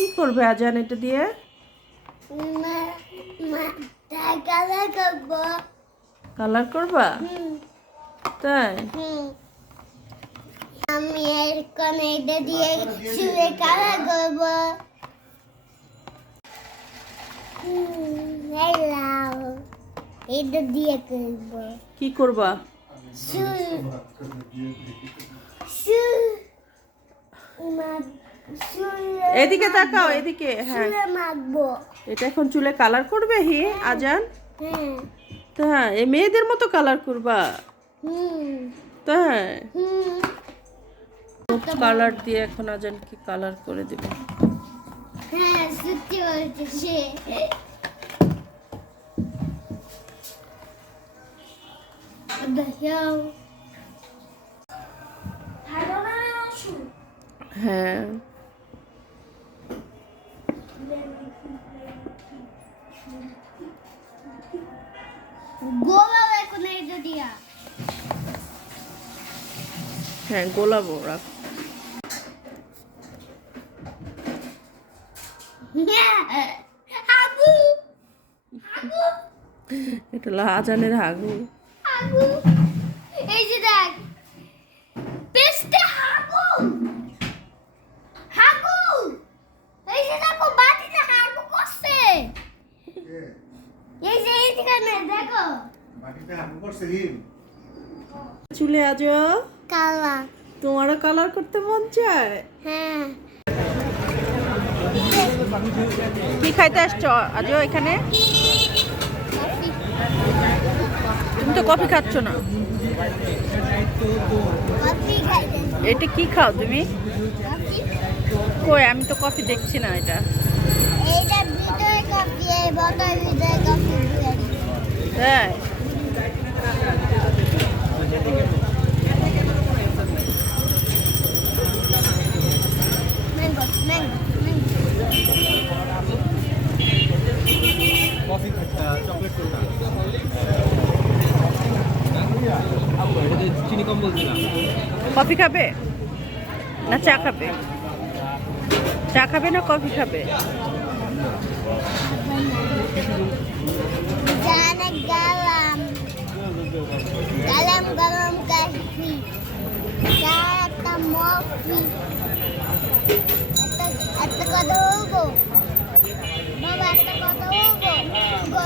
কি করবে আজান এটা দিয়ে? কালার করব। কালার করবা? তাই? আমি এখন এটা দিয়ে চুলে কালার করব। হ্যালো, এটা দিয়ে করব। কি করবা? চুল চুল এদিকে তাকাও, এদিকে। হ্যাঁ, চুলে মাখবো। এটা এখন চুলে কালার করবে হি আজান? হ্যাঁ। তাই? এই মেয়েদের মতো কালার করবা? হুম তাই? হুম কালার দিয়ে এখন আজান কি কালার করে দেবে? হ্যাঁ, সত্যি বলছে সে। দেখাও। হ্যাঁ, গোলা এখন এটা দিয়া। হ্যাঁ, গোলাবো রাখ। হাগু হাগু এটা হলো আজানের হাগু। হাগু, এই যে দেখ, পেস্টে হাগু হাগু, এই যে দেখো বাটিতে হাগু করছে। এই যে এইখানে দেখো মাটিতে হাগু করছে হিম। চুলে আজো কালা। তোমারও কালার করতে মন চায়? হ্যাঁ, কি খাইতে আসছো আজো এখানে? তুমি তো কফি খাচ্ছ না। কফি খাইতে। এটা কি খাও তুমি? কফি, কই, আমি তো কফি দেখছি না এটা। এইটা ভিতরে কফি, এই বোতল ভিতরে কফি দিয়ে দিই। হ্যাঁ, ম্যাঙ্গো ম্যাঙ্গো কফি চকলেট কোনটা? এটাতে চিনি কম বলছিলাম। কফি খাবে না চা খাবে? চা খাবে না কফি খাবে? জানে গালাম গালাম গালাম কফি, একটা মফি, একটা কথা বলবো বাবা, একটা কথা বলবো।